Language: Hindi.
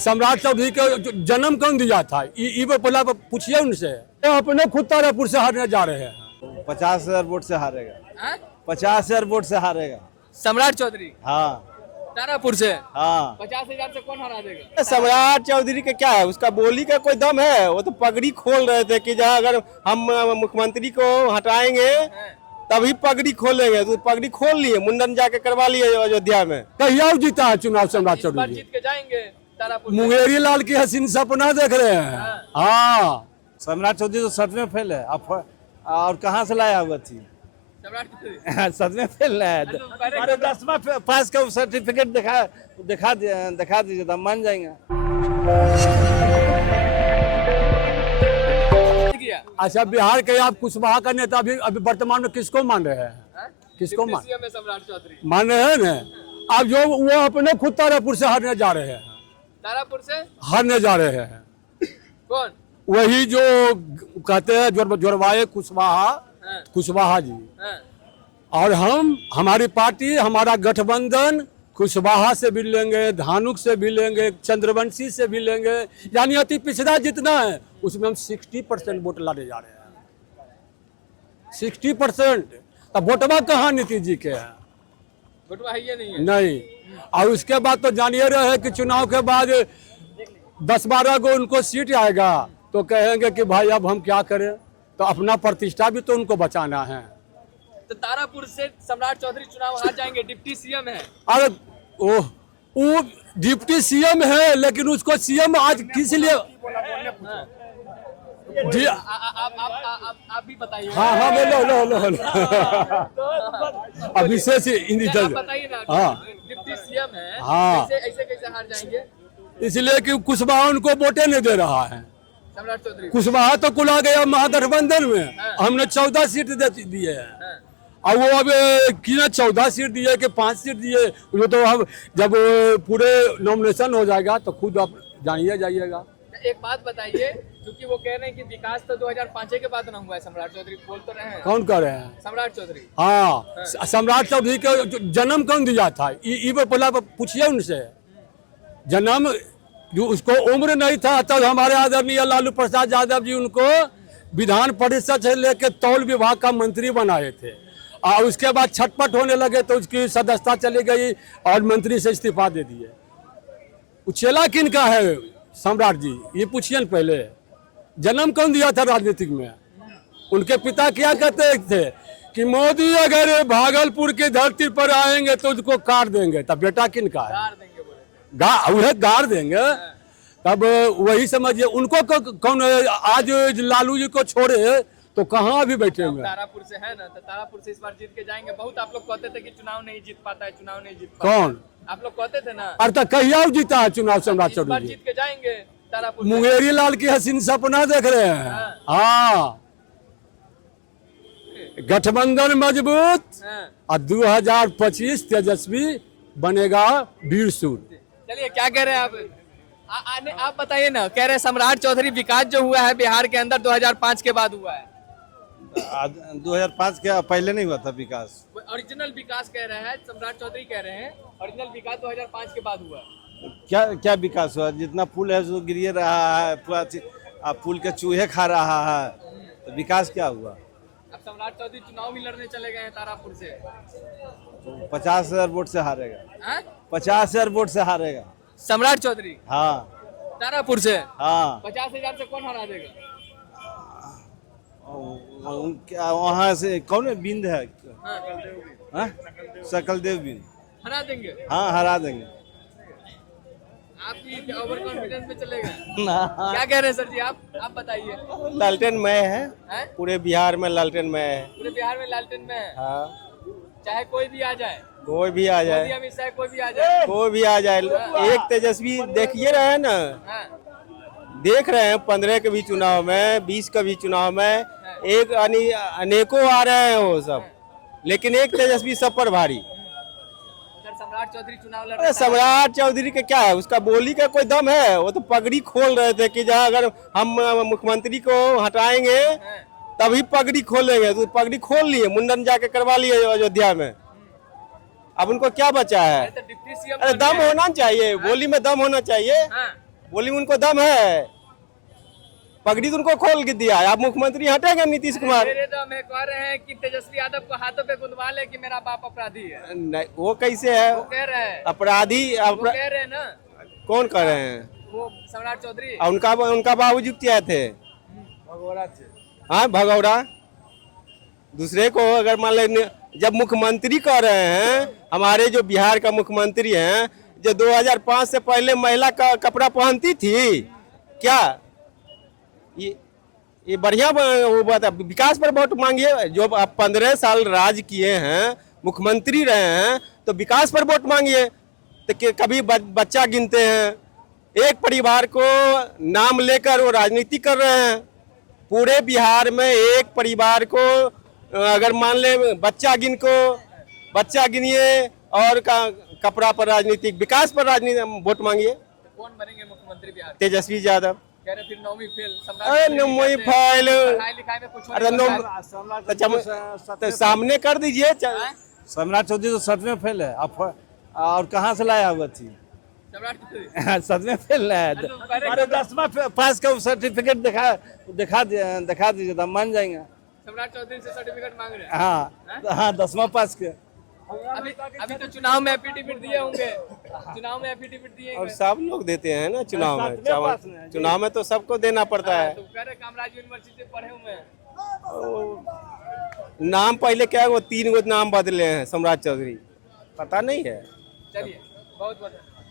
सम्राट चौधरी को जन्म कौन दिया था? ये पहला पूछिए उनसे। अपने खुद तारापुर से हारने जा रहे हैं। 50,000 वोट से हारेगा। 50,000 वोट से हारेगा सम्राट चौधरी। हाँ तारापुर से। हाँ 50,000 से कौन हरा देगा? सम्राट चौधरी का क्या है, उसका बोली का कोई दम है? वो तो पगड़ी खोल रहे थे कि जहाँ अगर हम मुख्यमंत्री को हटाएंगे तभी पगड़ी खोलेंगे, तो पगड़ी खोल लिए, मुंडन जाके करवा लिए अयोध्या में। कहिया जीता है चुनाव सम्राट इस बार चौधरी? जीत के जाएंगे तारापुर से। मुंगेरी लाल की हसीन सपना देख रहे हैं। हाँ सम्राट चौधरी तो सच में फेल है। और कहाँ से लाया हुआ थी? सम्राट चौधरी सच में फेल है। अरे 10वां पास का सर्टिफिकेट दिखा दीजिए तो हम मान जाएंगे। अच्छा, बिहार के आप कुशवाहा का नेता अभी वर्तमान में किसको मान रहे हैं? किसको मान सम्राट चौधरी मान रहे हैं ना? अब जो वो अपने खुद तारापुर से हारने जा रहे हैं। तारापुर से हारने जा रहे हैं। कौन? वही जो कहते हैं जोरवाए कुशवाहा जी। और हमारी पार्टी, हमारा गठबंधन कुशवाहा से भी लेंगे, धानुक से भी लेंगे, चंद्रवंशी से भी लेंगे, यानी अति पिछड़ा जितना है उसमें हम 60% वोट लाने जा रहे हैं। 60%। तब वोटवा कहाँ नीतीश जी के है? वोटवा है नहीं है। नहीं। और उसके बाद तो जानिए रहे कि चुनाव के बाद 10-12 को उनको सीट आएगा तो कहेंगे कि भाई अब हम क्या करें, तो अपना प्रतिष्ठा भी तो उनको बचाना है। तो तारापुर से सम्राट चौधरी चुनाव हार जाएंगे, डिप्टी सीएम है। अरे वो डिप्टी सीएम है, लेकिन उसको सीएम आज किस लिए? जी आप भी बताइए। हाँ लो अब विशेष बताइए ना। हाँ डिप्टी सीएम है। हाँ। ऐसे कैसे हार जाएंगे? इसलिए कि कुशवाहा उनको वोटे नहीं दे रहा है। सम्राट चौधरी कुशवाहा तो कुला गया महागठबंधन में। हमने 14 सीट दिए हैं। और वो अब कितना 14 सीट दिए कि 5 सीट दिए, वो तो अब जब पूरे नॉमिनेशन हो जाएगा तो खुद आप जानिए जाइएगा। एक बात बताइए, क्योंकि वो कह रहे हैं कि विकास तो 2005 के बाद ना हुआ है। सम्राट चौधरी बोल तो रहे हैं। कौन कह रहे हैं? सम्राट चौधरी। हाँ, सम्राट चौधरी को जन्म कौन दिया था? ये पहला पूछिए उनसे। जन्म जो उसको उम्र नहीं था तब हमारे आदरणीय लालू प्रसाद यादव जी उनको विधान परिषद से लेकर तौल विभाग का मंत्री बनाए थे। और उसके बाद छटपट होने लगे तो उसकी सदस्यता चली गई और मंत्री से इस्तीफा दे दिए। उछेला किन का है सम्राट जी? ये पूछिए न पहले। जन्म कौन दिया था राजनीतिक में? उनके पिता क्या कहते थे कि मोदी अगर भागलपुर की धरती पर आएंगे तो उसको काट देंगे। तब बेटा किन का है? गाड़ देंगे। तब वही समझिए उनको कौन आज लालू जी को छोड़े तो कहाँ भी बैठे हुए? तारापुर से है ना, तो तारापुर से इस बार जीत के जाएंगे। बहुत आप लोग कहते थे कि चुनाव नहीं जीत पाता है, चुनाव नहीं जीत पाता। कौन? आप लोग कहते थे ना। अरे तो कहिया जीता है चुनाव सम्राट इस बार चौधरी? जीत के जाएंगे तारापुर से। मुंगेरी लाल की हसीन सपना देख रहे हैं। हाँ गठबंधन मजबूत और 2025 तेजस्वी बनेगा वीर सूर्य। चलिए, क्या कह रहे हैं आप बताइए ना। कह रहे हैं सम्राट चौधरी विकास जो हुआ है बिहार के अंदर 2005 के बाद हुआ है। 2005 के पहले नहीं हुआ था विकास। ओरिजिनल विकास कह रहे हैं सम्राट चौधरी, कह रहे हैं ओरिजिनल विकास 2005 के बाद हुआ है। क्या विकास हुआ? जितना पुल है जो गिर रहा है, पूरा पुल के चूहे खा रहा है, तो विकास क्या हुआ? अब सम्राट चौधरी चुनाव भी लड़ने चले गए हैं तारापुर से। 50,000 वोट से हारेगा। 50,000 वोट से हारेगा सम्राट चौधरी। हाँ तारापुर से। हाँ 50,000 से कौन हरा देगा? वहाँ से कौन है? बिंद है। सकलदेव बिंद हरा देंगे। हाँ हरा देंगे। आप भी ओवर कॉन्फिडेंस में चले गए। क्या कह रहे हैं सर जी? आप बताइए। लालटेन मय है, पूरे बिहार में लालटेन मय है। पूरे बिहार में लालटेन में है। हाँ चाहे कोई भी आ जाए। कोई भी आ जाए। अमित शाह कोई भी आ जाए। कोई भी आ जाए। एक तेजस्वी देखिए रहे ना, देख रहे हैं 15 के भी चुनाव में, 20 का भी चुनाव में, एक अनेकों आ रहे हैं वो सब, लेकिन एक तेजस्वी सब पर भारी। सम्राट चौधरी चुनाव लड़ रहे हैं। सम्राट चौधरी का क्या है, उसका बोली का कोई दम है? वो तो पगड़ी खोल रहे थे कि जहाँ अगर हम मुख्यमंत्री को हटाएंगे तभी पगड़ी खोलेंगे, तो पगड़ी खोल लिए, मुंडन जाके करवा लिए अयोध्या में। अब उनको क्या बचा है? Deputy CM. अरे दम होना चाहिए, बोली में दम होना चाहिए। बोली उनको दम है, पगड़ी तो उनको खोल के दिया है। अब मुख्यमंत्री हटेंगे नीतीश कुमार? मेरे दम है, कह रहे हैं कि तेजस्वी यादव को हाथों पे गुदवा ले कि मेरा बाप अपराधी है। नहीं, वो कैसे है वो कह रहे हैं, अपराधी? वो कह रहे हैं ना, कौन कर रहे हैं? वो सम्राट चौधरी। और उनका बाबूजी क्या थे? हाँ, भगौड़ा। दूसरे को अगर मान ले, जब मुख्यमंत्री कह रहे हैं, हमारे जो बिहार का मुख्यमंत्री हैं, जो 2005 से पहले महिला का कपड़ा पहनती थी क्या? ये बढ़िया वो बात है। विकास पर वोट मांगिए। जो आप 15 साल राज किए हैं, मुख्यमंत्री रहे हैं, तो विकास पर वोट मांगिए। तो कभी बच्चा गिनते हैं, एक परिवार को नाम लेकर वो राजनीति कर रहे हैं। पूरे बिहार में एक परिवार को अगर मान ले बच्चा गिनिए और कपड़ा पर राजनीतिक, विकास पर राजनीति वोट मांगिए। कौन बनेंगे मुख्यमंत्री बिहार? तेजस्वी यादव। कह रहे फिर 9वीं फेल। अरे 9वीं फेल, पढ़ाई लिखाई में कुछ अरे तो सामने कर दीजिए। सम्राट चौधरी तो 7वें फेल है। और कहाँ से लाया हुआ थी? सम्राट चौधरी 7वें फेल है। अरे 10वां पास का सर्टिफिकेट दिखा दीजिए तो मान जाएंगे। सम्राट चौधरी से सर्टिफिकेट मांग रहे हैं। हाँ 10वां पास के। अभी तो चुनाव में एफिडेविट दिए होंगे, चुनाव में एफिडेविट दिए और सब लोग देते हैं ना चुनाव में। चुनाव में तो सबको देना पड़ता है। तो कह रहे कामराज यूनिवर्सिटी से पढ़े हुए हैं। नाम पहले क्या है, वो 3 गो नाम बदले हैं सम्राट चौधरी, पता नहीं है। चलिए, बहुत बहुत